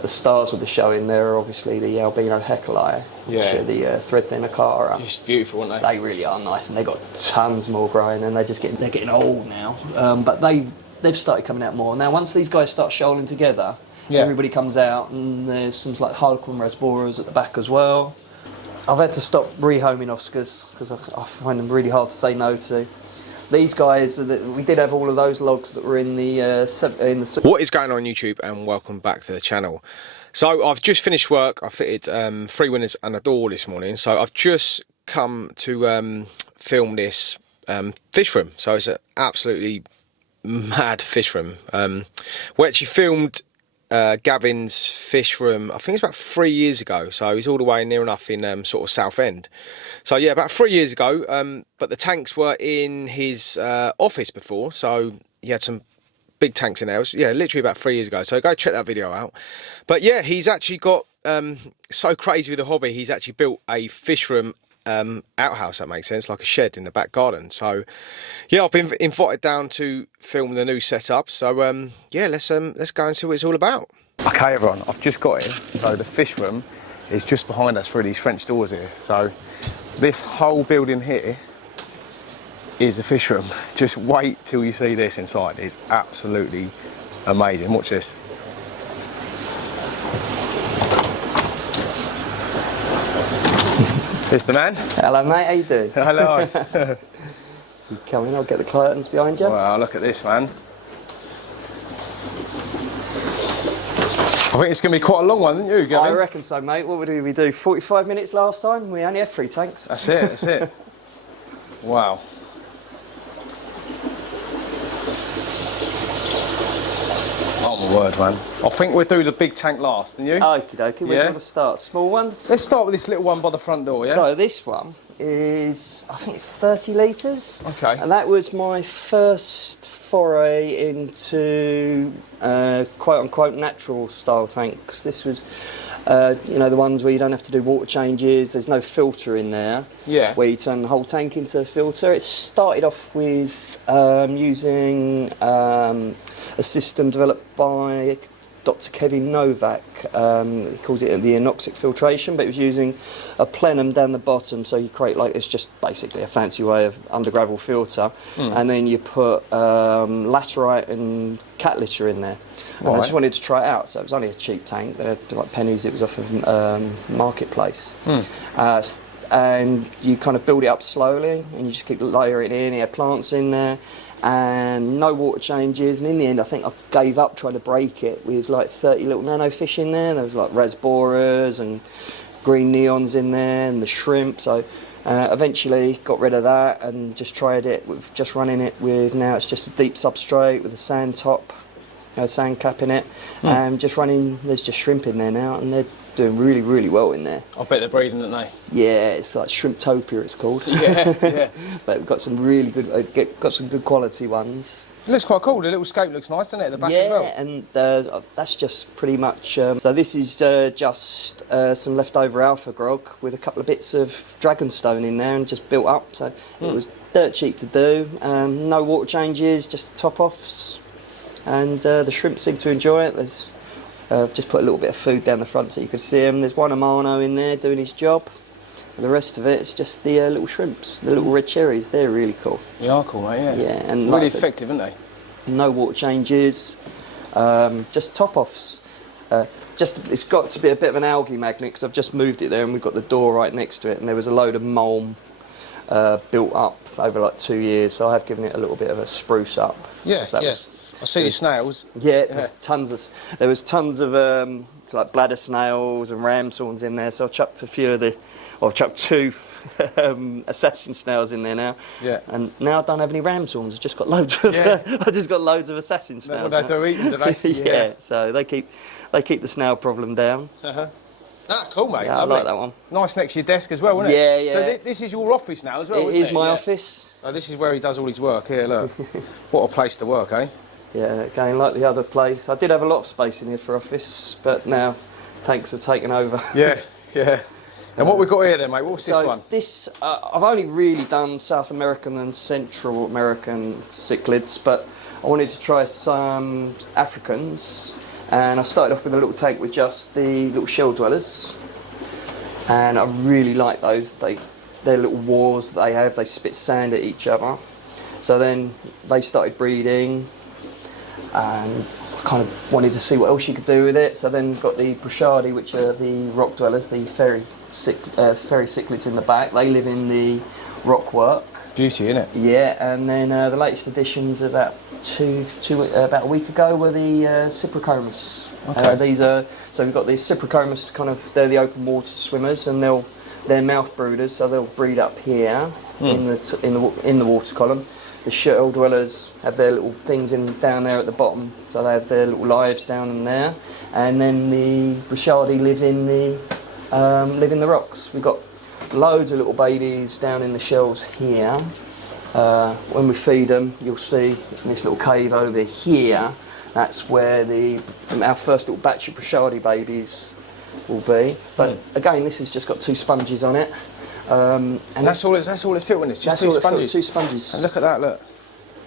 But the stars of the show in there are obviously the albino heckelei, which are the thread thinner cara. Just beautiful, aren't they? They really are nice, and they've got tons more growing, and they're getting old now. But they've started coming out more now. Once these guys start shoaling together, everybody comes out, and there's some like Harlequin rasboras at the back as well. I've had to stop rehoming Oscars because I find them really hard to say no to. These guys, we did have all of those logs that were in the... What is going on YouTube, and welcome back to the channel. So I've just finished work. I fitted 3 windows and a door this morning. So I've just come to film this fish room. So it's an absolutely mad fish room. We actually filmed Gavins' fish room, I think it's about 3 years ago, so he's all the way near enough in sort of Southend. So yeah, about 3 years ago, but the tanks were in his office before, so he had some big tanks in there. It was, yeah, literally about 3 years ago, so go check that video out. But yeah, he's actually got, so crazy with the hobby, he's actually built a fish room outhouse, that makes sense, like a shed in the back garden. So yeah, I've been invited down to film the new setup, so yeah, let's go and see what it's all about. Okay everyone, I've just got here. So the fish room is just behind us through these French doors here. So this whole building here is a fish room. Just wait till you see this inside. It's absolutely amazing. Watch this. This the man? Hello mate, how you doing? Hello. You come in, I'll get the curtains behind you. Wow, look at this, man. I think it's going to be quite a long one, isn't you, Gavin? I reckon so, mate. What did we do? 45 minutes last time? We only had 3 tanks. That's it, that's it. Wow. Oh my word, man. I think we'll do the big tank last, didn't you? Okie dokie, we're going to start. Small ones? Let's start with this little one by the front door, yeah? So this one is, I think it's 30 litres. Okay. And that was my first foray into quote-unquote natural style tanks. This was, you know, the ones where you don't have to do water changes, there's no filter in there. Yeah. Where you turn the whole tank into a filter. It started off with using a system developed by Dr. Kevin Novak. He calls it the anoxic filtration, but it was using a plenum down the bottom, so you create like, it's just basically a fancy way of under gravel filter, and then you put laterite and cat litter in there. And I just wanted to try it out, so it was only a cheap tank, they're like pennies, it was off of Marketplace. And you kind of build it up slowly, and you just keep layering it in, you had plants in there, and no water changes, and in the end I think I gave up trying to break it with like 30 little nano fish in there. There was like rasboras and green neons in there and the shrimp, so eventually got rid of that and just tried it with just running it with, now it's just a deep substrate with a sand top, sand cap in it, and just running, there's just shrimp in there now, and they're doing really, really well in there. I bet they're breeding, aren't they? Yeah, it's like Shrimptopia it's called. Yeah, yeah. But we've got some really good, got some good quality ones. It looks quite cool, the little scape looks nice, doesn't it, at the back as well? Yeah, and that's just pretty much, so this is just some leftover alpha grog with a couple of bits of dragonstone in there and just built up, so it was dirt cheap to do, no water changes, just top-offs, and the shrimp seem to enjoy it. There's just put a little bit of food down the front so you could see them. There's one Amano in there doing his job. And the rest of it is just the little shrimps, the little red cherries. They're really cool. They are cool, mate, yeah. Yeah, and really like effective, aren't they? No water changes, just top-offs. It's got to be a bit of an algae magnet because I've just moved it there and we've got the door right next to it, and there was a load of mulm built up over like 2 years, so I have given it a little bit of a spruce up. Yeah, yeah. I see the snails. Yeah, there's there was tons of like bladder snails and ramshorns in there, so I chucked I chucked 2 assassin snails in there now. Yeah. And now I don't have any ramshorns. I've just got loads of I just got loads of assassin snails. What they do, eating, do they? Yeah. So they keep the snail problem down. Ah, cool, mate. Yeah, I like that one. Nice next to your desk as well, isn't it? Yeah, yeah. So this is your office now as well, isn't it? It is my office. Oh, this is where he does all his work. Here, look. What a place to work, eh? Yeah, again, like the other place. I did have a lot of space in here for office, but now tanks have taken over. Yeah, yeah. And what we got here then, mate? What's this one? This, I've only really done South American and Central American cichlids, but I wanted to try some Africans, And I started off with a little tank with just the little shell dwellers, and I really like those. They're little wars that they have. They spit sand at each other. So then they started breeding, and I kind of wanted to see what else you could do with it. So then got the Bruchardi, which are the rock dwellers, the fairy cichlids in the back. They live in the rock work. Beauty, isn't it? Yeah, and then the latest additions about about a week ago were the Cypricomus. Okay. These are, so we've got the Cypricomus, kind of, they're the open water swimmers, and they're mouth brooders, so they'll breed up here in the water column. The shell dwellers have their little things down there at the bottom, so they have their little lives down in there. And then the Bruchardi live in the rocks. We've got loads of little babies down in the shells here. When we feed them, you'll see in this little cave over here, that's where our first little batch of Bruchardi babies will be. But again, this has just got 2 sponges on it. And that's all it's filled with. It's just 2 sponges. 2 sponges. And look at that, look.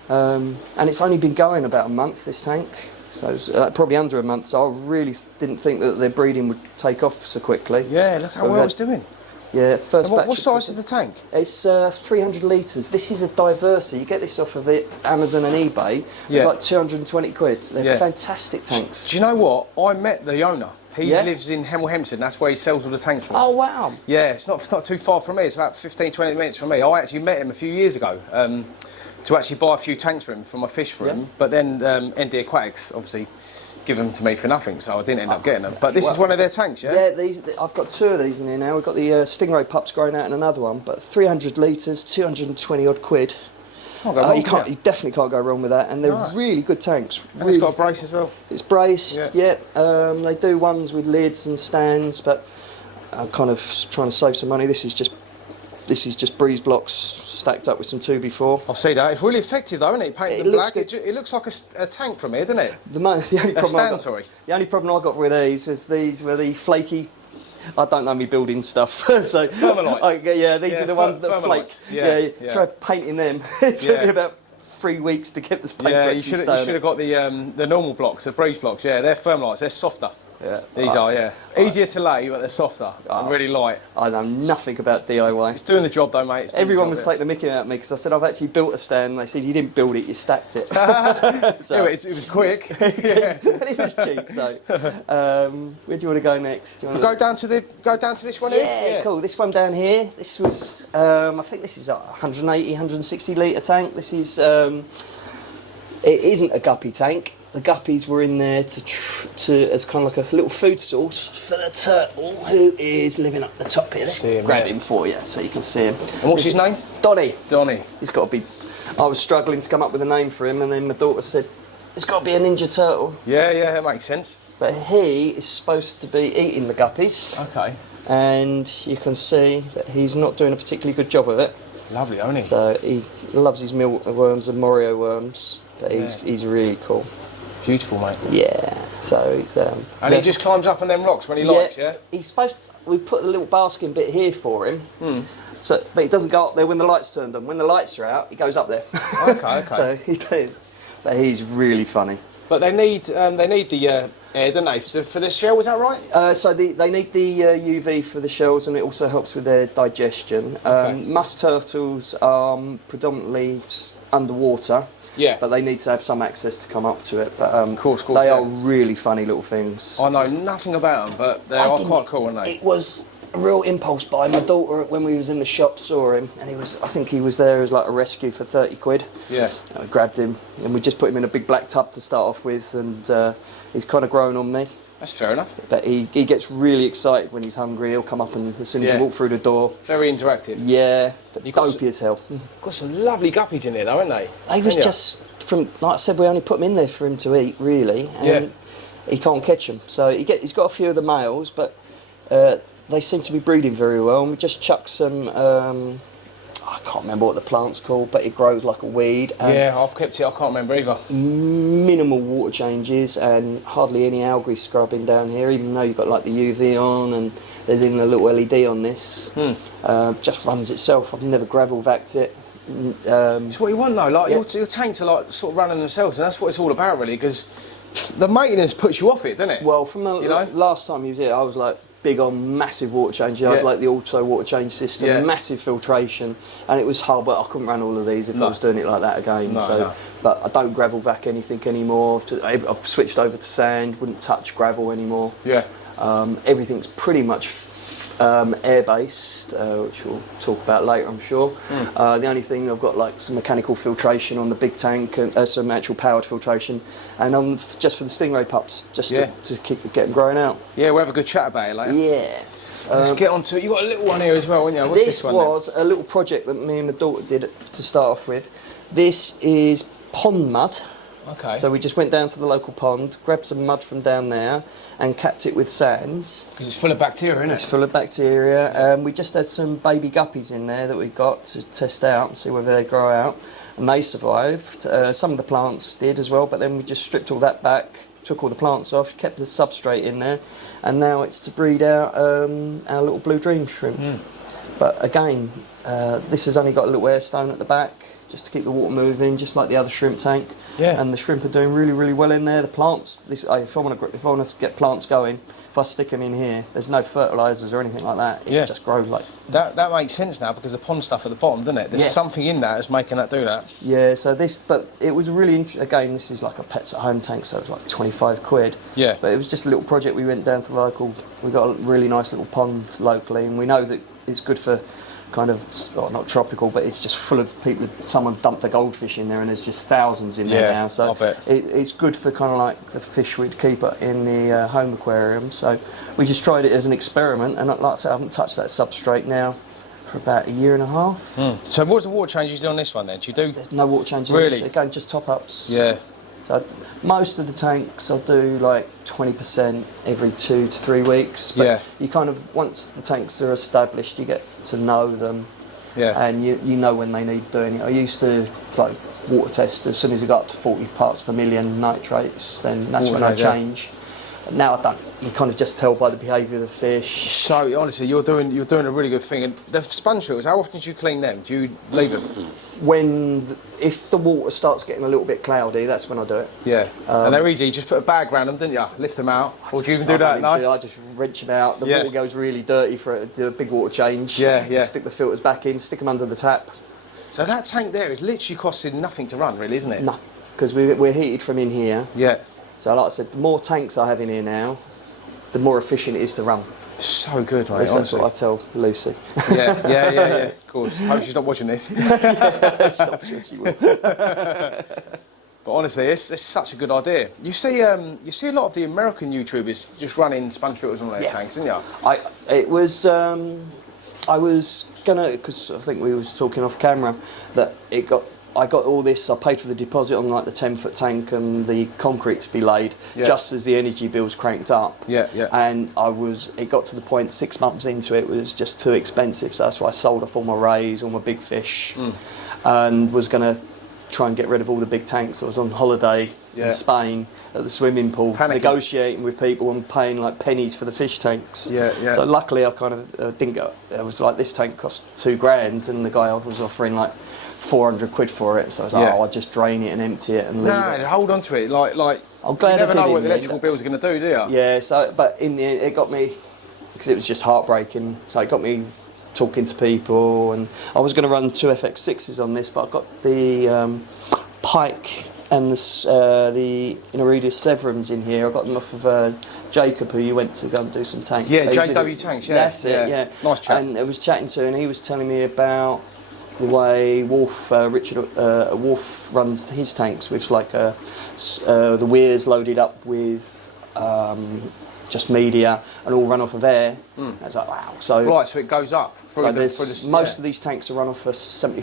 And it's only been going about a month, this tank. So it's probably under a month. So I really didn't think that their breeding would take off so quickly. Yeah, look how well it's doing. Yeah, first batch. What size is the tank? It's 300 litres. This is a Diversi. You get this off of Amazon and eBay. It's like 220 quid. They're fantastic tanks. Do you know what? I met the owner. He lives in Hemel Hempstead, and that's where he sells all the tanks from. Oh, wow. Yeah, it's not too far from me. It's about 15, 20 minutes from me. I actually met him a few years ago to actually buy a few tanks for him, for my fish for him. But then ND Aquatics, obviously, give them to me for nothing, so I didn't end up getting them. But this is one of their tanks, yeah? Yeah, I've got 2 of these in here now. We've got the Stingray pups growing out in another one, but 300 litres, 220 odd quid. You definitely can't go wrong with that, and they're really good tanks. And it's got a brace as well. It's braced, yeah. They do ones with lids and stands, but I'm kind of trying to save some money. This is just breeze blocks stacked up with some 2x4. I'll see that. It's really effective though, isn't it? Painted in black. It looks like a tank from here, doesn't it? The only problem I got with these were the flaky. I don't know me building stuff, so Thermalites. These are the ones that flake. Try painting them. It took me about 3 weeks to get this paint. Yeah, you should have got the normal blocks, the breeze blocks. Yeah, they're Thermalites. They're softer. Yeah, these are easier to lay, but they're softer and really light. I know nothing about DIY. It's doing the job though, mate. Everyone was taking the mickey out of me because I said I've actually built a stand. And they said you didn't build it, you stacked it. So, it was quick. Yeah, and it was cheap. So, where do you want to go next? Go down to this one here. Yeah, cool. This one down here. This was I think this is a 180, 160 litre tank. This is it isn't a guppy tank. The guppies were in there as kind of like a little food source for the turtle who is living up the top here. Let's grab him for you so you can see him. And what's his name? Donny. Donny. He's got to be. I was struggling to come up with a name for him, and then my daughter said, "It's got to be a Ninja Turtle." Yeah, that makes sense. But he is supposed to be eating the guppies. Okay. And you can see that he's not doing a particularly good job of it. Lovely, isn't he? So he loves his mealworms and Morio worms, but he's really cool. Beautiful, mate. Yeah. So he's and he just climbs up on them rocks when he likes, yeah? He's supposed to, we put a little basking bit here for him. So, but he doesn't go up there when the lights turned on. When the lights are out, he goes up there. Okay. So he does. But he's really funny. But they need the air, don't they, for the shell? Is that right? So they need the UV for the shells, and it also helps with their digestion. Musk turtles are predominantly underwater. Yeah. But they need to have some access to come up to it. But of course, they are really funny little things. I know nothing about them, but they are quite cool, aren't they? It was a real impulse buy. My daughter, when we was in the shop, saw him, and I think he was there as like a rescue for 30 quid. Yeah. I grabbed him, and we just put him in a big black tub to start off with, and he's kind of grown on me. That's fair enough. But he gets really excited when he's hungry. He'll come up and as soon as you walk through the door. Very interactive. Yeah, but dopey as hell. Got some lovely guppies in there though, haven't they? They was just from, like I said, we only put them in there for him to eat, really. And he can't catch them. So he's got a few of the males, but they seem to be breeding very well. And we just chuck some, I can't remember what the plant's called, but it grows like a weed. Yeah, I've kept it, I can't remember either. Minimal water changes and hardly any algae scrubbing down here, even though you've got like the UV on and there's even a little LED on this. Just runs itself. I've never gravel vacked it. It's what you want though, like your tanks are like sort of running themselves, and that's what it's all about really, because the maintenance puts you off it, doesn't it? Well, from the last time you was here, I was like big on massive water change. I had like the auto water change system, massive filtration, and it was hard, but I couldn't run all of these if I was doing it like that again. But I don't gravel vac anything anymore. I've switched over to sand, wouldn't touch gravel anymore. Yeah. Everything's pretty much air-based, which we'll talk about later, I'm sure. The only thing, I've got like some mechanical filtration on the big tank, and some actual powered filtration, and just for the Stingray pups, just to get them growing out. Yeah, we'll have a good chat about it later. Yeah. Let's get on to it. You've got a little one here as well, haven't you? What's this one? This was a little project that me and my daughter did to start off with. This is pond mud. Okay. So we just went down to the local pond, grabbed some mud from down there, and capped it with sand. Because it's full of bacteria, isn't it? It's full of bacteria. We just had some baby guppies in there that we got to test out and see whether they grow out, and they survived. Some of the plants did as well, but then we just stripped all that back, took all the plants off, kept the substrate in there, and now it's to breed out our little blue dream shrimp. But again, this has only got a little air stone at the back, just to keep the water moving, just like the other shrimp tank. Yeah. And the shrimp are doing really, really well in there. The plants, if I want to get plants going, if I stick them in here, there's no fertilisers or anything like that. It just grows like... That makes sense now, because the pond stuff at the bottom, doesn't it? There's something in that that's making that do that. Yeah, so but it was really interesting. Again, this is like a pets at home tank, so it was like 25 quid. Yeah. But it was just a little project. We went down to the local, we got a really nice little pond locally, and we know that it's good for kind of, well, not tropical, but it's just full of people. Someone dumped a goldfish in there, and there's just thousands in there now. So I bet. It's good for kind of like the fish we'd keep in the home aquarium. So we just tried it as an experiment, and like I said, I haven't touched that substrate now for about a year and a half. So what's the water changes do on this one then? Do you do? There's no water changes. Really? Again, just top ups. Yeah. So most of the tanks I'll do like 20% every 2 to 3 weeks. But you kind of, once the tanks are established, you get to know them. Yeah. And you know when they need doing it. I used to like water test as soon as you got up to 40 parts per million nitrates, then that's when I change. Now I don't. You kind of just tell by the behaviour of the fish. So honestly, you're doing a really good thing. And the sponge filters, how often do you clean them? Do you leave them? If the water starts getting a little bit cloudy, that's when I do it. Yeah. And they're easy. You just put a bag around them, didn't you? Lift them out. Or do you even do that? No. I just wrench them out. The water goes really dirty for it. Do a big water change. Yeah. Stick the filters back in. Stick them under the tap. So that tank there is literally costing nothing to run, really, isn't it? No, because we're heated from in here. Yeah. So like I said, the more tanks I have in here now, the more efficient it is to run. So good, mate. That's what I tell Lucy. Yeah. Of course. Hope she's not watching this. I'm sure she will. But honestly, it's such a good idea. You see a lot of the American YouTubers just running sponge filters on their tanks, didn't you? I was gonna, because I think we was talking off camera, that I got all this, I paid for the deposit on like the 10-foot tank and the concrete to be laid, just as the energy bills cranked up. Yeah. And it got to the point 6 months into it was just too expensive, so that's why I sold off all my rays, all my big fish, and was going to try and get rid of all the big tanks. I was on holiday in Spain at the swimming pool, negotiating with people and paying like pennies for the fish tanks. Yeah. So luckily I kind of didn't go, it was like this tank cost $2,000 and the guy was offering like 400 quid for it, so I was like, I'll just drain it and empty it and leave it. Hold on to it, like I'm glad you never I did know what the electrical bills are going to do, do you? Yeah, but in the end it got me, because it was just heartbreaking, so it got me talking to people, and I was going to run 2 FX6s on this, but I got the Pike and the Iridius Severums in here. I got them off of Jacob, who you went to go and do some tanks. Yeah, JW Tanks, yeah. That's it, yeah. Nice chap. And I was chatting to him, and he was telling me about the way Richard Wolf runs his tanks with like the weirs loaded up with just media and all run off of air. I was like, wow. So it goes up through most of these tanks are run off a 70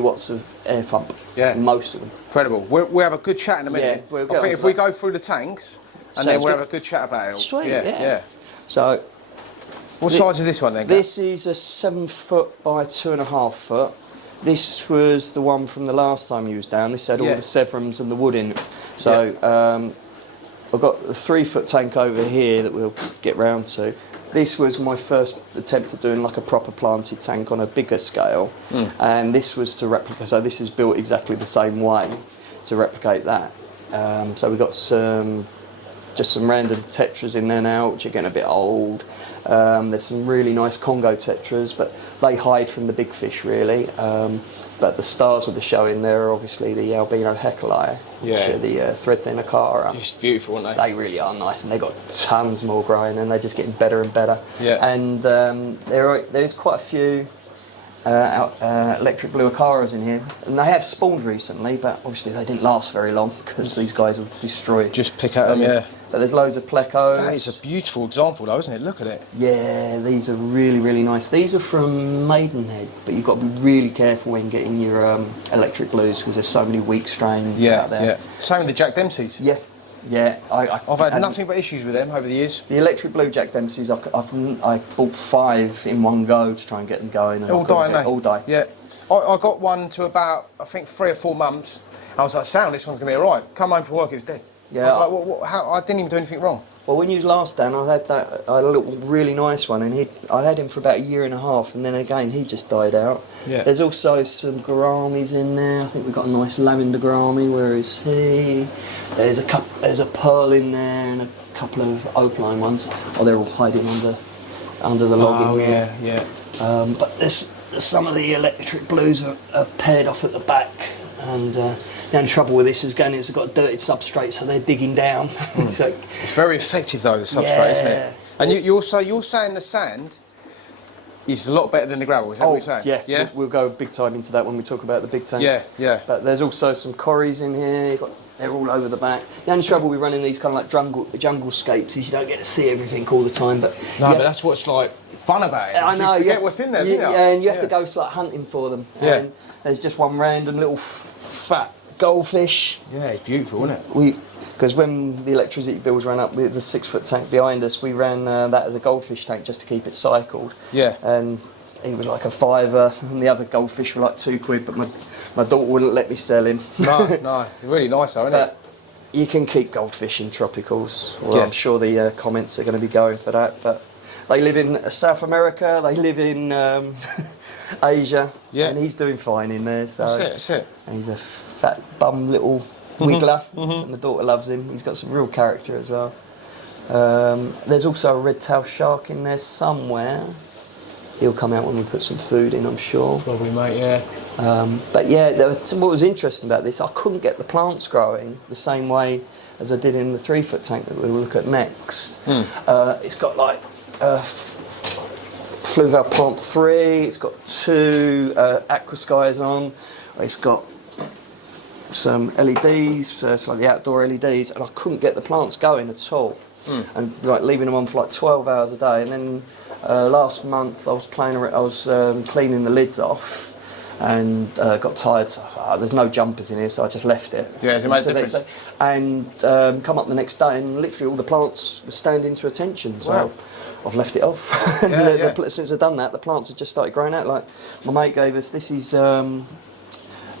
watts of air pump. Yeah. Most of them. Incredible. We'll have a good chat in a minute. Yeah, I think if we go through the tanks and then we'll have a good chat about it. Sweet. Yeah. So. What size is this one then? This is a 7 foot by 2.5 foot. This was the one from the last time you was down. This had all the Severums and the wood in it. So I've got the 3 foot tank over here that we'll get round to. This was my first attempt at doing like a proper planted tank on a bigger scale, and this was to replicate. So this is built exactly the same way to replicate that. So we've got just some random tetras in there now, which are getting a bit old. There's some really nice Congo tetras, but they hide from the big fish really. But the stars of the show in there are obviously the albino heckelei, which are the thread thinner cara. Just beautiful, aren't they? They really are nice, and they've got tons more growing, and they're just getting better and better. Yeah. And there's quite a few electric blue acaras in here, and they have spawned recently, but obviously they didn't last very long because these guys were destroyed. Just pick at them, yeah. But there's loads of plecos. That is a beautiful example though, isn't it? Look at it. Yeah, these are really, really nice. These are from Maidenhead, but you've got to be really careful when getting your electric blues because there's so many weak strains out there. Yeah, same with the Jack Dempseys. Yeah. I've had nothing but issues with them over the years. The electric blue Jack Dempseys, I bought 5 in one go to try and get them going. And All die, don't they? All die. Yeah. I got one to about, I think, 3 or 4 months. I was like, sound, this one's going to be all right. Come home from work, it was dead. Yeah. I was like, how? I didn't even do anything wrong. Well, when you was last down, I had a little really nice one, and I had him for about 1.5 years, and then again he just died out. Yeah. There's also some gouramis in there. I think we've got a nice lavender gourami. Where is he? There's a pearl in there and a couple of opaline ones. Oh, they're all hiding under the logging. Oh yeah. But there's some of the electric blues are paired off at the back, and the only trouble with this is it's got a dirty substrate, so they're digging down. So, it's very effective though, the substrate, isn't it? And you're saying the sand is a lot better than the gravel, is that what you're saying? Yeah, yeah. We'll go big time into that when we talk about the big tank. Yeah. But there's also some corries in here. They're all over the back. The only trouble with running these kind of like jungle scapes is you don't get to see everything all the time. But that's what's like fun about it. I know. You forget what's in there, and you have to go like hunting for them. Yeah. And there's just one random little fat goldfish. Yeah, it's beautiful, isn't it? Because when the electricity bills ran up with the 6-foot tank behind us, we ran that as a goldfish tank just to keep it cycled. Yeah. And he was like a £5, and the other goldfish were like £2, but my daughter wouldn't let me sell him. No, really nice though, isn't it? You can keep goldfish in tropicals. Well, I'm sure the comments are going to be going for that, but they live in South America, they live in Asia, and he's doing fine in there. So That's it. And he's a fat bum little wiggler. So my daughter loves him. He's got some real character as well. There's also a red-tailed shark in there somewhere. He'll come out when we put some food in, I'm sure. Probably, mate, yeah. But yeah, what was interesting about this, I couldn't get the plants growing the same way as I did in the 3-foot tank that we will look at next. It's got like Fluval plant 3, it's got 2 aqua skies on, it's got some LEDs, so like the outdoor LEDs, and I couldn't get the plants going at all. And like leaving them on for like 12 hours a day, and then last month I was cleaning the lids off and got tired, so I thought, there's no jumpers in here, so I just left it. Yeah, it made a difference. And come up the next day and literally all the plants were standing to attention, so I've left it off. Since I've done that, the plants have just started growing out. Like my mate gave us, this is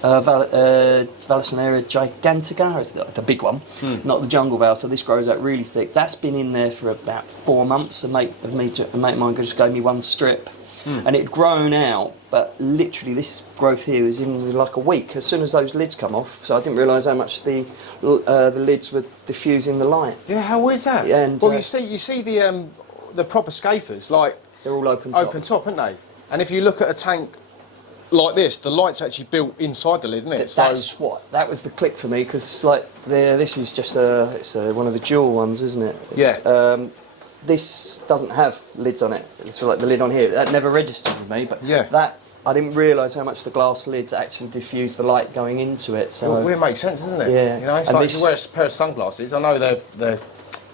Vallisneria gigantica, is the big one, not the jungle val, so this grows out really thick. That's been in there for about 4 months. A mate of mine just gave me one strip, and it'd grown out, but literally this growth here is in like a week, as soon as those lids come off, so I didn't realise how much the lids were diffusing the light. Yeah, how weird's that? Yeah, and, well, you see the proper scapers, like they're all open top. Open top, aren't they? And if you look at a tank like this, the light's actually built inside the lid, isn't it? That was the click for me, because like this is just one of the dual ones, isn't it? Yeah. This doesn't have lids on it. It's like the lid on here. That never registered with me, but that I didn't realise how much the glass lids actually diffuse the light going into it. So well, it makes sense, doesn't it? Yeah. You know, it's like if you wear a pair of sunglasses. I know they're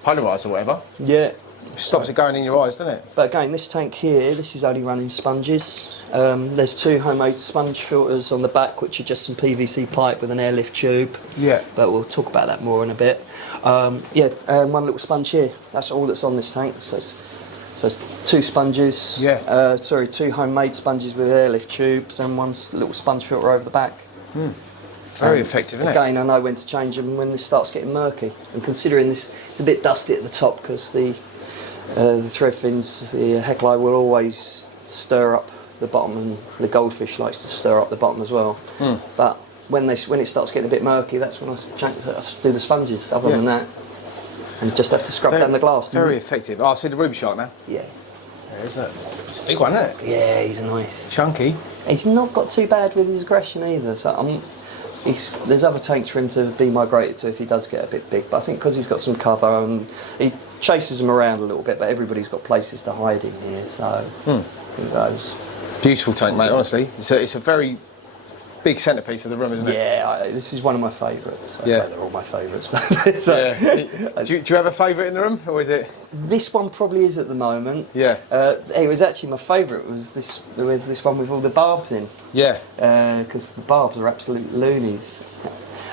polarised or whatever. Yeah. It stops it going in your eyes, doesn't it? But again, this tank here, this is only running sponges. There's 2 homemade sponge filters on the back, which are just some PVC pipe with an airlift tube. Yeah. But we'll talk about that more in a bit. One little sponge here. That's all that's on this tank. So it's 2 sponges. Yeah. 2 homemade sponges with airlift tubes and 1 little sponge filter over the back. Very effective, isn't it? Again, I know when to change them when this starts getting murky. And considering this, it's a bit dusty at the top because the thread fins, the heckelei will always stir up the bottom, and the goldfish likes to stir up the bottom as well. But when it starts getting a bit murky, that's when I do the sponges. Other than that, and just have to scrub down the glass. Very effective. Oh, I see the ruby shark now. Yeah. Yeah, isn't it? It's a big one, isn't it? Yeah, he's nice. Chunky. He's not got too bad with his aggression either. So there's other tanks for him to be migrated to if he does get a bit big. But I think because he's got some cover, and he chases them around a little bit. But everybody's got places to hide in here, so who knows? Beautiful tank, mate. Honestly, it's a very big centrepiece of the room, isn't it? Yeah, this is one of my favourites. I say they're all my favourites. Do you have a favourite in the room, or is it? This one probably is at the moment. Yeah. It was actually my favourite. Was this one with all the barbs in? Yeah. Because the barbs are absolute loonies.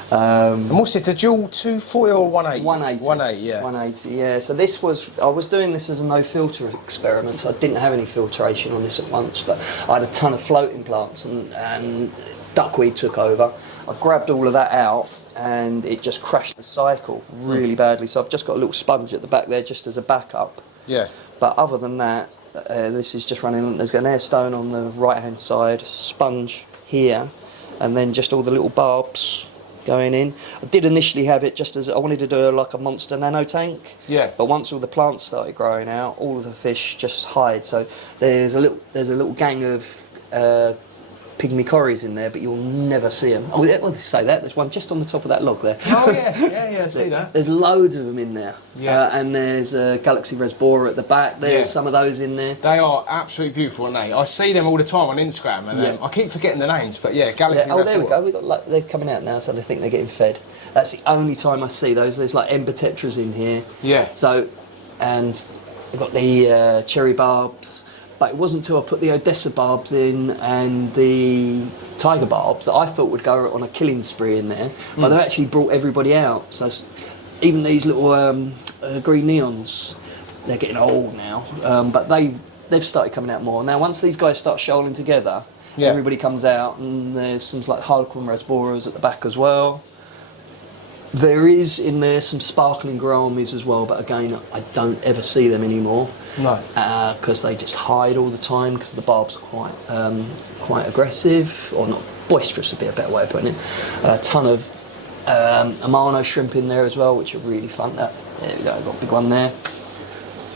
And what's this? The dual 240 or 180? 180. 180, yeah. 180, yeah. So I was doing this as a no filter experiment, so I didn't have any filtration on this at once, but I had a ton of floating plants and duckweed took over. I grabbed all of that out and it just crashed the cycle really badly. So I've just got a little sponge at the back there just as a backup. Yeah. But other than that, this is just running. There's an air stone on the right hand side, sponge here, and then just all the little barbs going in. I did initially have it just as I wanted to do like a monster nano tank. Yeah. But once all the plants started growing out, all of the fish just hide. So there's a little gang of pygmy corries in there, but you'll never see them. Oh, yeah, well, they say that. There's one just on the top of that log there. Oh, yeah, I see that. There's loads of them in there. Yeah. And there's a Galaxy Resbora at the back. There's some of those in there. They are absolutely beautiful, aren't they? I see them all the time on Instagram, and I keep forgetting the names, but Galaxy Resbora. Oh, there we go. They're coming out now, so they think they're getting fed. That's the only time I see those. There's like ember tetras in here. Yeah. So, and we've got the cherry barbs. But it wasn't until I put the Odessa barbs in and the tiger barbs that I thought would go on a killing spree in there. But they've actually brought everybody out. So even these little green neons, they're getting old now. But they've started coming out more. Now, once these guys start shoaling together, everybody comes out, and there's some like Harlequin Rasboras at the back as well. There is in there some sparkling gouramis as well, but again, I don't ever see them anymore. No. Because they just hide all the time because the barbs are quite aggressive, or not boisterous would be a better way of putting it. A ton of Amano shrimp in there as well, which are really fun. There we go, I've got a big one there.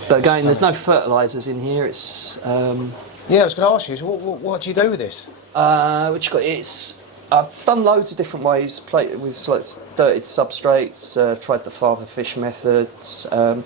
But again, there's no fertilisers in here. It's I was going to ask you, so what do you do with this? I've done loads of different ways, played with like dirted substrates, tried the father fish methods. The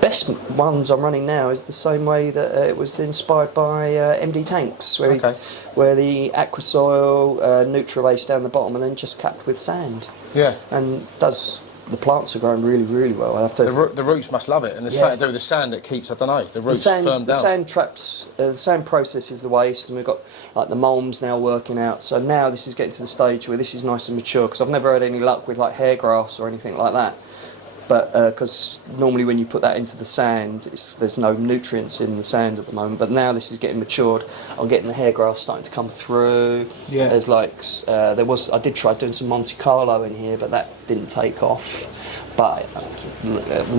best ones I'm running now is the same way that it was inspired by MD tanks, where the aqua soil, Nutribase down the bottom, and then just capped with sand. Yeah. And the plants are growing really, really well. I have to. The roots must love it, and there's something to do with the sand that keeps, I don't know, the roots firmed down. The sand traps, the sand processes the waste, and we've got like the mulms now working out. So now this is getting to the stage where this is nice and mature, because I've never had any luck with like hair grass or anything like that. But because normally when you put that into the sand, there's no nutrients in the sand at the moment. But now this is getting matured. I'm getting the hair grass starting to come through. Yeah. There's like I did try doing some Monte Carlo in here, but that didn't take off. But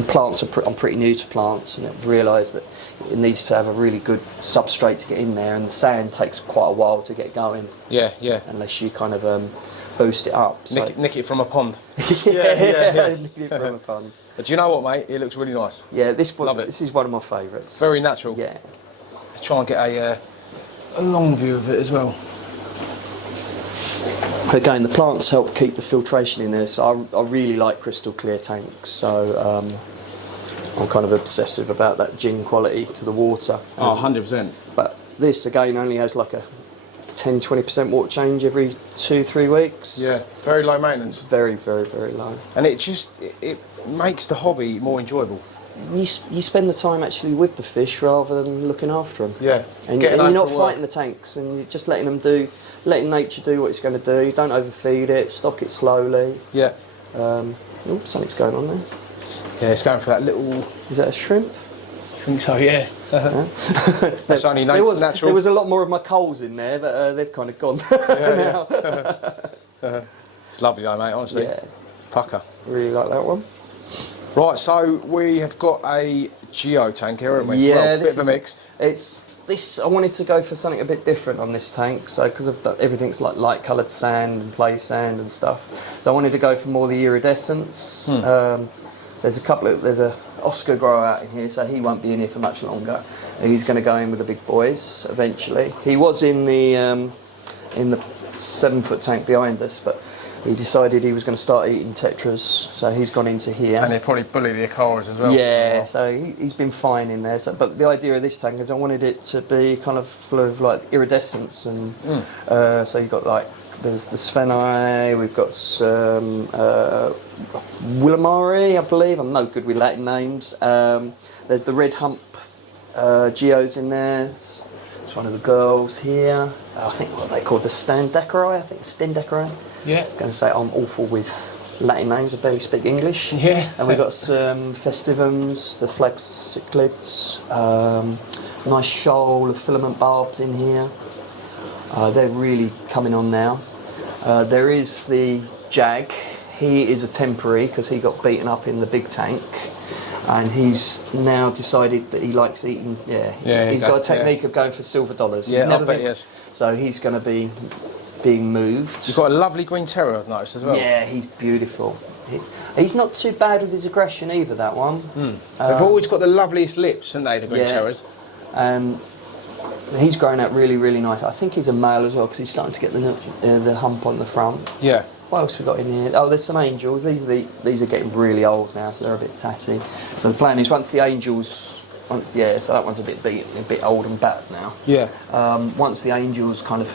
plants I'm pretty new to plants, and I realised that it needs to have a really good substrate to get in there, and the sand takes quite a while to get going. Yeah, yeah. Unless you kind of boost it up. So. Nick it from a pond. yeah. Nick it from a pond. But do you know what, mate? It looks really nice. Yeah, love it. This is one of my favourites. Very natural. Yeah. Let's try and get a long view of it as well. Again, the plants help keep the filtration in there, so I really like crystal clear tanks. So I'm kind of obsessive about that gin quality to the water. 100%. But this again only has like a 10-20% water change every 2-3 weeks. Yeah, very low maintenance. Very, very, very low. And it makes the hobby more enjoyable. You spend the time actually with the fish rather than looking after them. Yeah. And you're not fighting the tanks, and you're just letting nature do what it's going to do. Don't overfeed it, stock it slowly. Yeah. Something's going on there. Yeah, it's going for that little... Is that a shrimp? I think so, yeah. That's only natural. There was a lot more of my coals in there, but they've kind of gone now. It's lovely though, mate, honestly. Yeah. Pucker. Really like that one. Right, so we have got a geo tank here, haven't we? Yeah, well, bit of a mixed. It's this I wanted to go for something a bit different on this tank, so because everything's like light coloured sand and play sand and stuff, so I wanted to go for more the iridescence. There's a Oscar grower out in here, so he won't be in here for much longer. He's going to go in with the big boys eventually. He was in the 7-foot tank behind us, but he decided he was going to start eating tetras, so he's gone into here. And he'll probably bully the Acaras as well. Yeah, so he's been fine in there. So, but the idea of this tank is I wanted it to be kind of full of like iridescence, and so you've got like, there's the Svenai, we've got some Willamari, I believe. I'm no good with Latin names. There's the red hump geos in there. It's one of the girls here. I think what they called the Stendekeri. I think Stendekeri. Yeah. I'm going to say I'm awful with Latin names. I barely speak English. Yeah. And we've got some festivums, the flex cichlids, nice shoal of filament barbs in here. They're really coming on now. There is the Jag. He is a temporary because he got beaten up in the big tank, and he's now decided that he likes eating. He's got a technique of going for silver dollars. Yeah, I bet he is. So he's going to be being moved. You've got a lovely green terror, I've noticed as well. Yeah, he's beautiful. He's not too bad with his aggression either, that one. They've always got the loveliest lips, haven't they, the green terrors? He's growing out really, really nice. I think he's a male as well because he's starting to get the hump on the front. Yeah. What else we got in here? Oh, there's some angels. These are getting really old now, so they're a bit tatty. So the plan is so that one's a bit old and battered now. Yeah. Once the angels kind of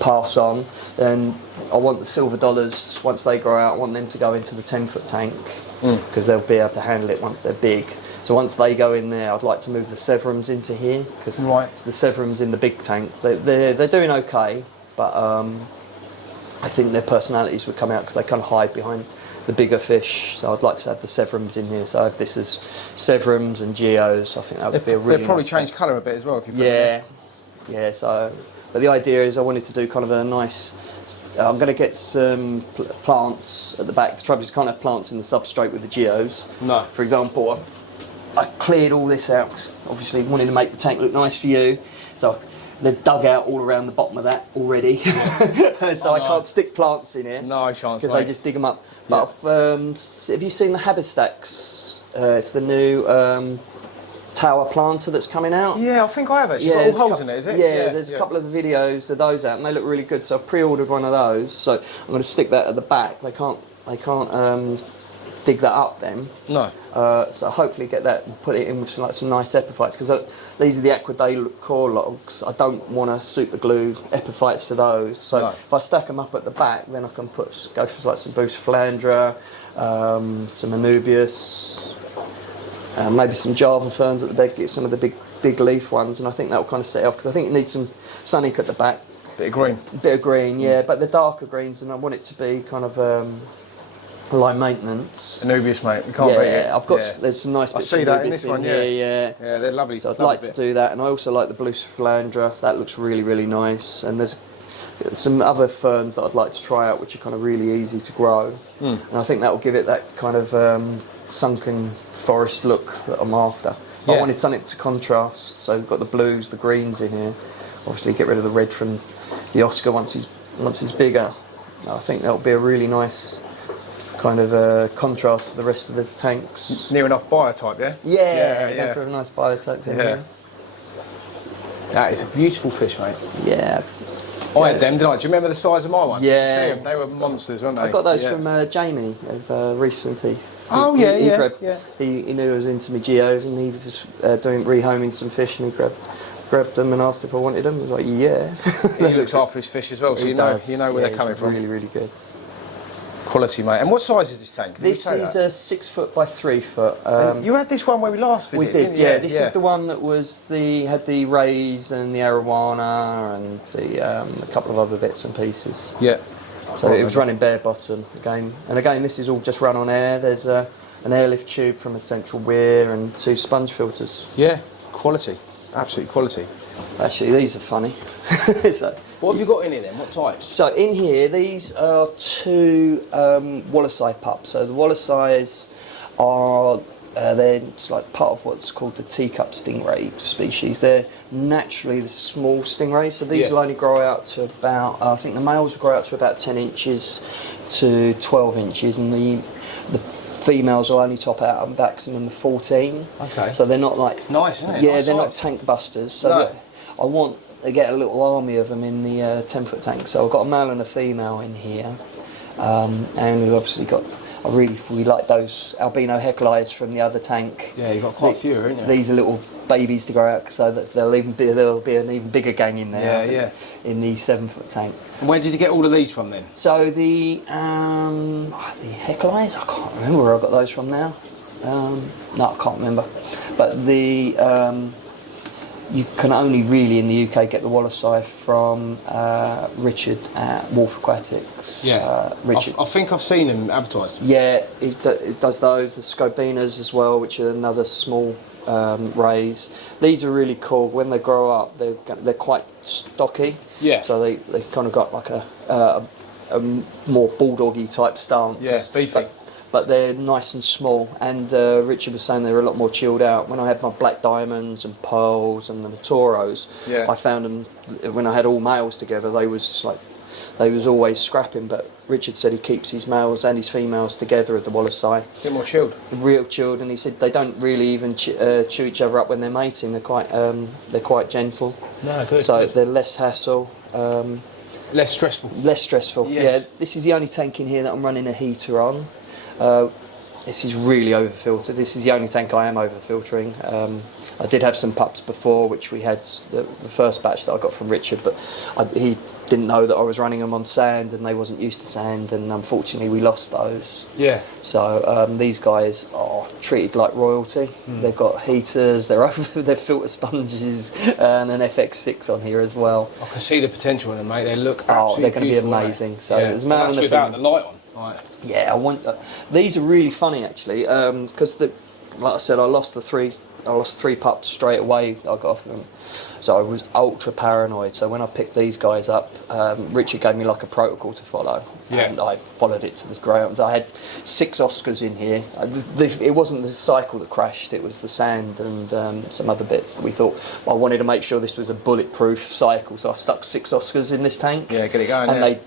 pass on, then I want the silver dollars. Once they grow out, I want them to go into the 10-foot tank because they'll be able to handle it once they're big. So once they go in there, I'd like to move the Severums into here because the Severums in the big tank, they're doing okay, but I think their personalities would come out because they kind of hide behind the bigger fish. So I'd like to have the Severums in here. So I have this as Severums and Geos. I think that would be a really They'll probably nice change colour a bit as well if you put them in. Yeah. So, but the idea is I wanted to do kind of a nice. I'm going to get some plants at the back. The trouble is, you can't have plants in the substrate with the Geos. No. For example, I cleared all this out. Obviously, wanted to make the tank look nice for you. So they've dug out all around the bottom of that already. So I can't stick plants in here. No chance. Because they just dig them up. But have you seen the Habistax? It's the new tower planter that's coming out. Yeah, I think I have actually. Yeah, got all holes in it, is it? Yeah, there's a couple of the videos of those out, and they look really good. So I've pre-ordered one of those. So I'm going to stick that at the back. They can't dig that up then. No. So hopefully get that and put it in with some nice epiphytes, because these are the Aquadale core logs. I don't want to super glue epiphytes to those. So if I stack them up at the back, then I can go for like some Bucephalandra, some Anubias, maybe some Java ferns at the back, get some of the big leaf ones, and I think that will kind of set it off, because I think it needs some sunnic at the back. Bit of green. Bit of green, yeah, but the darker greens, and I want it to be kind of line maintenance. Anubias, mate. We can't beat it. I've got there's some nice bits. I see of that in this one. Yeah, yeah, they're lovely. So I'd like to do that, and I also like the Bucephalandra. That looks really, really nice. And there's some other ferns that I'd like to try out, which are kind of really easy to grow, and I think that will give it that kind of sunken forest look that I'm after. I wanted something to contrast, so we've got the blues, the greens in here. Obviously, get rid of the red from the Oscar once he's bigger. I think that'll be a really nice kind of contrast to the rest of the tanks. Near enough biotype, yeah? Yeah. Go for a nice biotype thing. Yeah. That is a beautiful fish, mate. Yeah. I had them, didn't I? Do you remember the size of my one? Yeah. They were monsters, weren't they? I got those from Jamie of Reefs and Teeth. He knew I was into my geos, and he was doing rehoming some fish, and he grabbed them and asked if I wanted them. I was like, yeah. He looks after his fish as well, so you know where they're coming from. Really, really good. Quality, mate. And what size is this tank? This is a 6 foot by 3 foot. You had this one where we last visited. We did, yeah. This is the one that had the rays and the arowana and a couple of other bits and pieces. Yeah. So it was running bare bottom again. And again, this is all just run on air. There's an airlift tube from a central weir and 2 sponge filters. Yeah, quality. Absolute quality. Actually, these are funny. What have you got in here then? What types? So in here, these are 2 Wallasai pups. So the Wallasais are it's like part of what's called the teacup stingray species. They're naturally the small stingrays, so these will only grow out to about, I think the males will grow out to about 10 inches to 12 inches, and the females will only top out a maximum of 14. Okay. So they're not like... It's nice, isn't it? Yeah, nice they're size. not tank busters. So I want to get a little army of them in the 10-foot tank. So I've got a male and a female in here, and we've obviously got... we like those albino heckle eyes from the other tank. Yeah, you've got quite a few, haven't you? These are little babies to grow out, so that there'll be an even bigger gang in there. In the 7-foot tank. And where did you get all of these from then? So the heckle eyes, I can't remember where I got those from now. No, I can't remember. But the you can only really in the UK get the Wallasai from Richard at Wolf Aquatics. Yeah, Richard. I think I've seen him advertised. Yeah, it does those. The Scobinas as well, which are another small rays. These are really cool. When they grow up, they're quite stocky. Yeah. So they kind of got like a more bulldoggy type stance. Yeah, beefy. But they're nice and small, and Richard was saying they were a lot more chilled out. When I had my black diamonds and pearls and the Toros, I found them when I had all males together. They was always scrapping. But Richard said he keeps his males and his females together at the Wallasai. A bit more chilled. Real chilled, and he said they don't really even chew each other up when they're mating. They're quite gentle. No, good. So good. they're less hassle. Less stressful. Less stressful. Yes. Yeah. This is the only tank in here that I'm running a heater on. This is really over filtered. This is the only tank I am over filtering. I did have some pups before, which we had the first batch that I got from Richard, but he didn't know that I was running them on sand, and they wasn't used to sand, and unfortunately we lost those. Yeah. So these guys are treated like royalty. They've got heaters, they're filter sponges, and an FX6 on here as well. I can see the potential in them, mate. They look absolutely they're going to be beautiful, amazing. So yeah. there's That's without the light on. Right. Yeah, I want. These are really funny actually, because like I said, I lost three pups straight away that I got off them. So I was ultra paranoid. So when I picked these guys up, Richard gave me like a protocol to follow, and I followed it to the grounds. I had 6 Oscars in here. It wasn't the cycle that crashed; it was the sand and some other bits that we thought. I wanted to make sure this was a bulletproof cycle, so I stuck 6 Oscars in this tank. Yeah, get it going. And they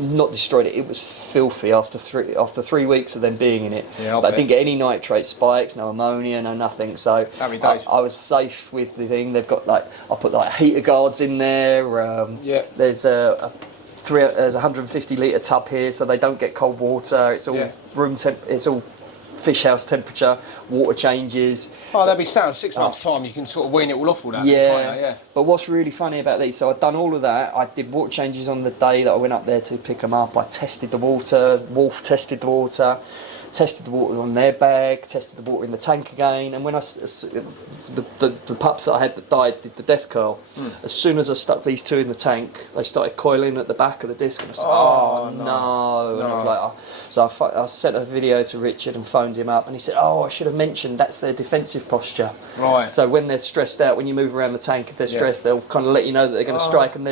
not destroyed it. It was filthy after 3 weeks of them being in it. Yeah, but I didn't get any nitrate spikes, no ammonia, no nothing. So Happy days. I was safe with the thing. They've got I put heater guards in there. There's there's a 150 litre tub here, so they don't get cold water. It's all room temp. It's all fish house temperature, water changes. Oh, that'd be sound. 6 months' time, you can sort of wean it all off all that. Yeah. But what's really funny about these, so I'd done all of that. I did water changes on the day that I went up there to pick them up. I tested the water. Wolf tested the water. Tested the water on their bag. Tested the water in the tank again. And when the pups that I had that died did the death curl. As soon as I stuck these 2 in the tank, they started coiling at the back of the disc. And I was like, oh no. And I was like, so I sent a video to Richard and phoned him up, and he said, oh, I should have mentioned that's their defensive posture. Right. So when they're stressed out, when you move around the tank, if they're stressed, they'll kind of let you know that they're going to strike, and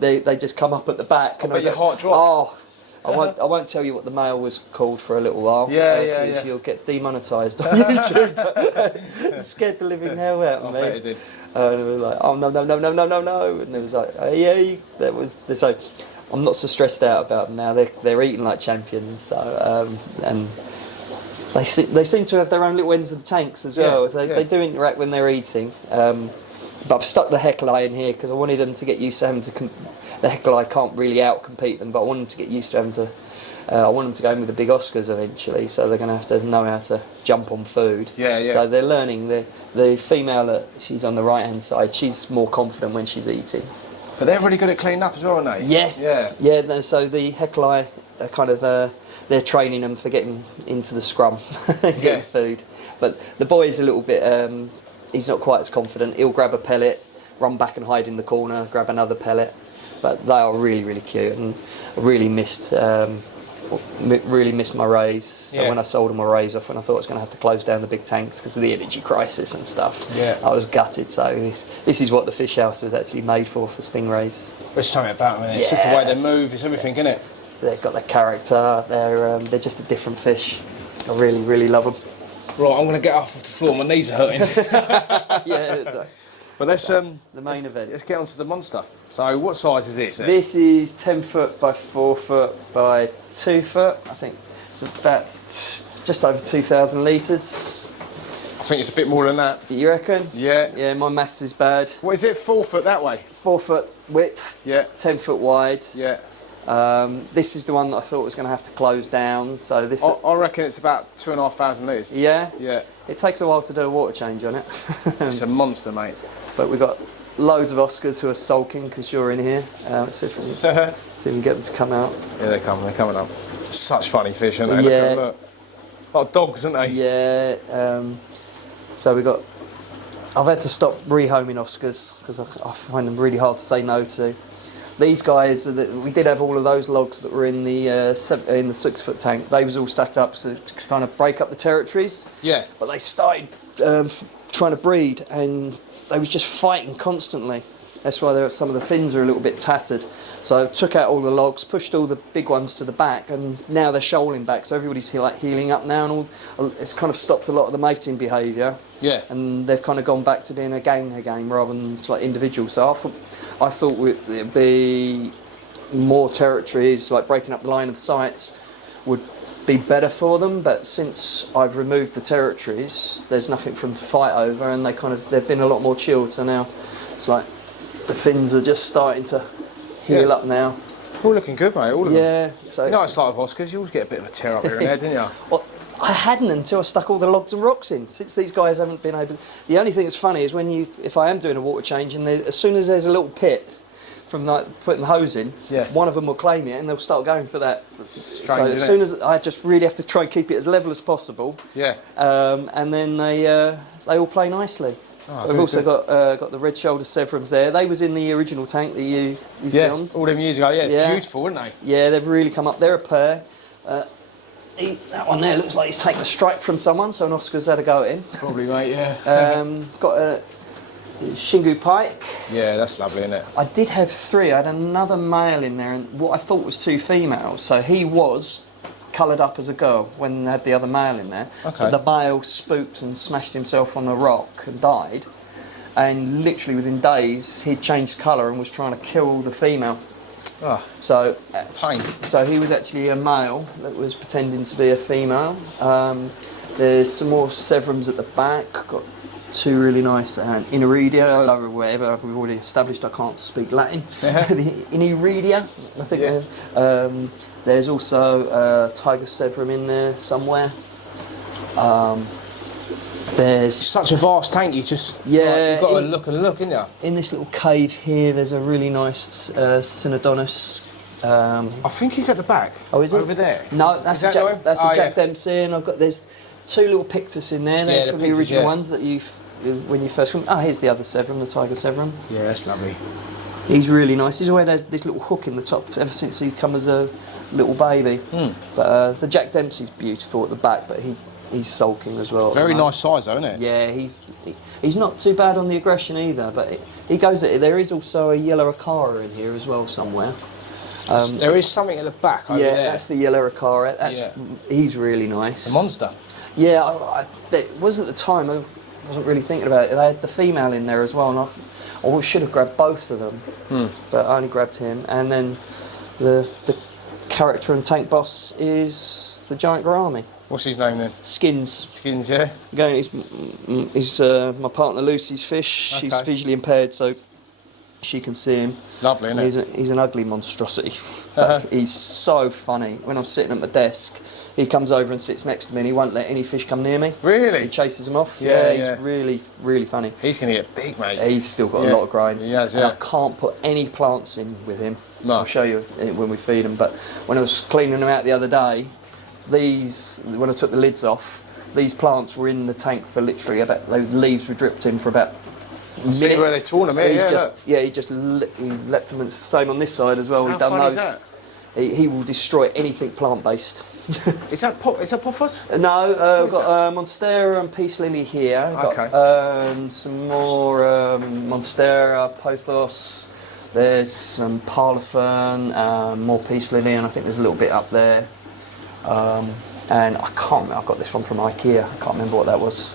they just come up at the back. And I bet your heart dropped. I won't tell you what the male was called for a little while. Yeah. You'll get demonetised on YouTube. It scared the living hell out of me. I bet it did. And it was like, oh no, and it was like, so I'm not so stressed out about them now. They're eating like champions. So and they seem to have their own little ends of the tanks as well. They do interact when they're eating. But I've stuck the heckle eye in here because I wanted them to get used to having to. The heckle eye can't really out-compete them, but I want them to get used to having to. I want them to go in with the big Oscars eventually, so they're going to have to know how to jump on food. Yeah. So they're learning. The female, she's on the right-hand side, she's more confident when she's eating. But they're really good at cleaning up as well, aren't they? Yeah. So the heckle eye, kind of, they're training them for getting into the scrum, getting food. But the boy's a little bit. He's not quite as confident. He'll grab a pellet, run back and hide in the corner, grab another pellet. But they are really, really cute, and I really missed my rays. So when I sold them my rays off, when I thought I was going to have to close down the big tanks because of the energy crisis and stuff, I was gutted. So this is what the fish house was actually made for stingrays. There's something about them. It's just the way they move. It's everything, isn't it? They've got their character. They're just a different fish. I really, really love them. Right, I'm going to get off of the floor. My knees are hurting. Yeah, it's But let's the main event. Let's get on to the monster. So, what size is this? This is 10 foot by 4 foot by 2 foot. I think it's about just over 2,000 litres. I think it's a bit more than that. You reckon? Yeah. Yeah, my maths is bad. What is it? 4 foot that way? 4 foot width. Yeah. 10 foot wide. Yeah. This is the one that I thought was going to have to close down. So this. I reckon it's about 2,500 litres. Yeah. Yeah. It takes a while to do a water change on it. It's a monster, mate. But we've got loads of Oscars who are sulking because you're in here. Let's see if we can get them to come out. Yeah, they're coming up. Such funny fish, aren't they? Yeah. Look. Like dogs, aren't they? Yeah. So we got. I've had to stop rehoming Oscars because I find them really hard to say no to. These guys, we did have all of those logs that were in the 6 foot tank. They was all stacked up to kind of break up the territories. Yeah. But they started trying to breed, and they was just fighting constantly. That's why some of the fins are a little bit tattered. So I took out all the logs, pushed all the big ones to the back, and now they're shoaling back. So everybody's healing up now, and it's kind of stopped a lot of the mating behaviour. Yeah. And they've kind of gone back to being a gang rather than like individual. So I thought it'd be more territories, like breaking up the line of sights, would be better for them. But since I've removed the territories, there's nothing for them to fight over, and they've been a lot more chilled. So now it's like the fins are just starting to heal up now. All looking good, mate. All of them. Yeah. So You know, it's like with Oscars. You always get a bit of a tear up here and there, didn't you? Well, I hadn't until I stuck all the logs and rocks in. Since these guys haven't been able. The only thing that's funny is if I am doing a water change, and as soon as there's a little pit from like putting the hose in, Yeah. one of them will claim it and they'll start going for that. Strange, So as isn't soon it? as I just really have to try and keep it as level as possible. Yeah. And then they all play nicely. Oh, We've good, also good. got the red shoulder sevrums there. They was in the original tank that you Yeah. filmed. All them years ago. Yeah. Yeah. Beautiful, weren't they? Yeah, they've really come up. They're a pair. That one there looks like he's taken a strike from someone, so an Oscar's had a go at him. Probably, mate. Yeah. Got a Shingu pike. Yeah, that's lovely, isn't it? I did have 3. I had another male in there, and what I thought was 2 females. So he was coloured up as a girl when they had the other male in there. Okay. But the male spooked and smashed himself on a rock and died. And literally within days, he'd changed colour and was trying to kill the female. Oh, So pain. So he was actually a male that was pretending to be a female. There's some more sevrums at the back. Got 2 really nice Inaridia, or whatever. We've already established I can't speak Latin. The Inaridia, I think. Yeah. There's also a tiger severum in there somewhere. There's Such a vast tank. You just Yeah, you've got to in- look and look, ain't you? in this little cave here. There's a really nice Synodonus. I think he's at the back. Oh, is it? Over there? No, that's Is a that the Jack. way? That's Oh, a Jack yeah. Dempsey, and there's 2 little Pictus in there. They're Yeah, the from Pictus, the original yeah. ones that when you first come. Oh, here's the other Severum, the Tiger Severum. Yeah, that's lovely. He's really nice. He's always had this little hook in the top ever since he come as a little baby. But the Jack Dempsey's beautiful at the back, but he's sulking as well. at the Very moment. nice size, though, isn't it? Yeah, he's not too bad on the aggression either, but he goes at it. There is also a yellow Acara in here as well somewhere. There is something at the back over Yeah, there. that's the yellow Acara. He's really nice. a monster. Yeah, it was at the time. I wasn't really thinking about it. They had the female in there as well, and I should have grabbed both of them, but I only grabbed him. And then the character and tank boss is the giant gourami. What's his name then? Skins. Skins, yeah. Again, he's my partner Lucy's fish. She's Okay. visually impaired, so she can see him. Lovely, And isn't it? he's an ugly monstrosity. But he's so funny. When I'm sitting at my desk, he comes over and sits next to me, and he won't let any fish come near me. Really? He chases them off. Yeah, He's yeah. really, really funny. He's going to get big, mate. He's still got Yeah. a lot of grind. He has, And yeah. I can't put any plants in with him. No. I'll show you when we feed them. But when I was cleaning them out the other day, when I took the lids off, these plants were in the tank for literally the leaves were dripped in for about a minute. See where they torn them, He's yeah, just, look. he just he leapt them. It's the same on this side as well. How We've done funny is those. that? He will destroy anything plant-based. Is that Poffos? No, we've got Monstera and Peace Lily here. We've got some more Monstera, Pothos. There's some Parlophone, more Peace Lily, and I think there's a little bit up there. and I can't remember, I got this one from IKEA, I can't remember what that was.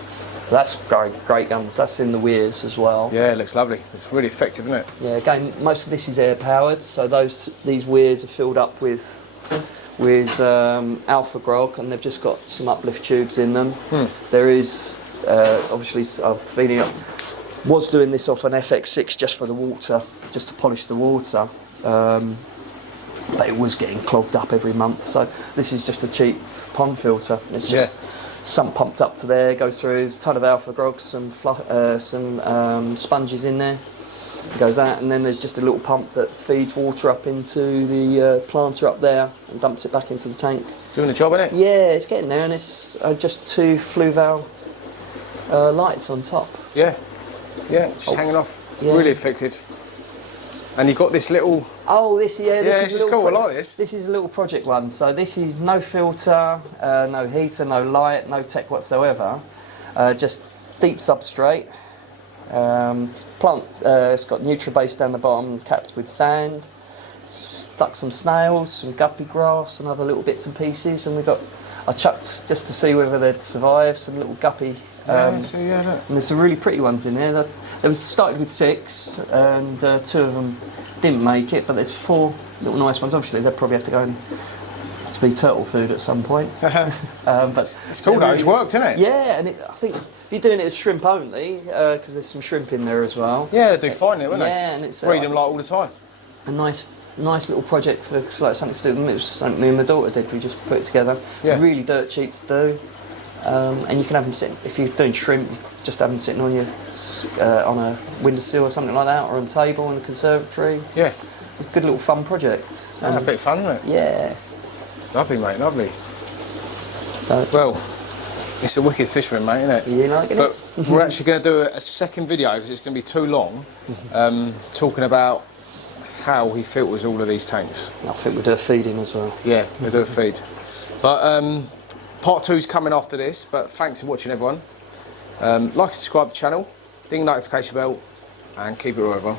That's great guns. That's in the weirs as well. Yeah, it looks lovely. It's really effective, isn't it? Yeah, again, most of this is air powered, so these weirs are filled up with alpha grog, and they've just got some uplift tubes in them. There is obviously I'm feeding up. Was doing this off an FX6 just for the water, just to polish the water, but it was getting clogged up every month. So this is just a cheap pond filter. It's just sump pumped up to there, goes through. There's a ton of alpha grog, some sponges in there. It goes that, and then there's just a little pump that feeds water up into the planter up there and dumps it back into the tank. Doing the job, isn't it? Yeah, it's getting there, and it's just 2 Fluval lights on top. Yeah, just hanging off. Yeah. Really effective. And you've got this little... Oh, this is this is cool. I like this. This is a little project one. So this is no filter, no heater, no light, no tech whatsoever. Just deep substrate. Plant. It's got NutriBase down the bottom, capped with sand. Stuck some snails, some guppy grass, and other little bits and pieces. And I chucked just to see whether they'd survive. Some little guppy. Look. And there's some really pretty ones in there. There was started with 6, and 2 of them didn't make it, but there's 4 little nice ones. Obviously, they'll probably have to go to be turtle food at some point. But it's cool though. It's worked, isn't it? Yeah, and I think if you're doing it as shrimp only, because there's some shrimp in there as well. Yeah, they do fine it, won't they? Yeah, and it's breed them like all the time. A nice little project for like something to do with them. It was something me and my daughter did. We just put it together. Yeah. Really dirt cheap to do. And you can have them sitting, if you're doing shrimp, just have them sitting on your on a windowsill or something like that, or on a table in a conservatory. Yeah. A good little fun project. A bit of fun, isn't it? Yeah. Lovely, mate, lovely. So, well, it's a wicked fish room, mate, isn't it? You like it? But we're actually going to do a second video, because it's going to be too long, talking about how he filters all of these tanks. I think we'll do a feeding as well. Yeah, we'll do a feed. But part 2's coming after this, but thanks for watching, everyone. Like and subscribe to the channel, ding the notification bell, and keep it real, everyone.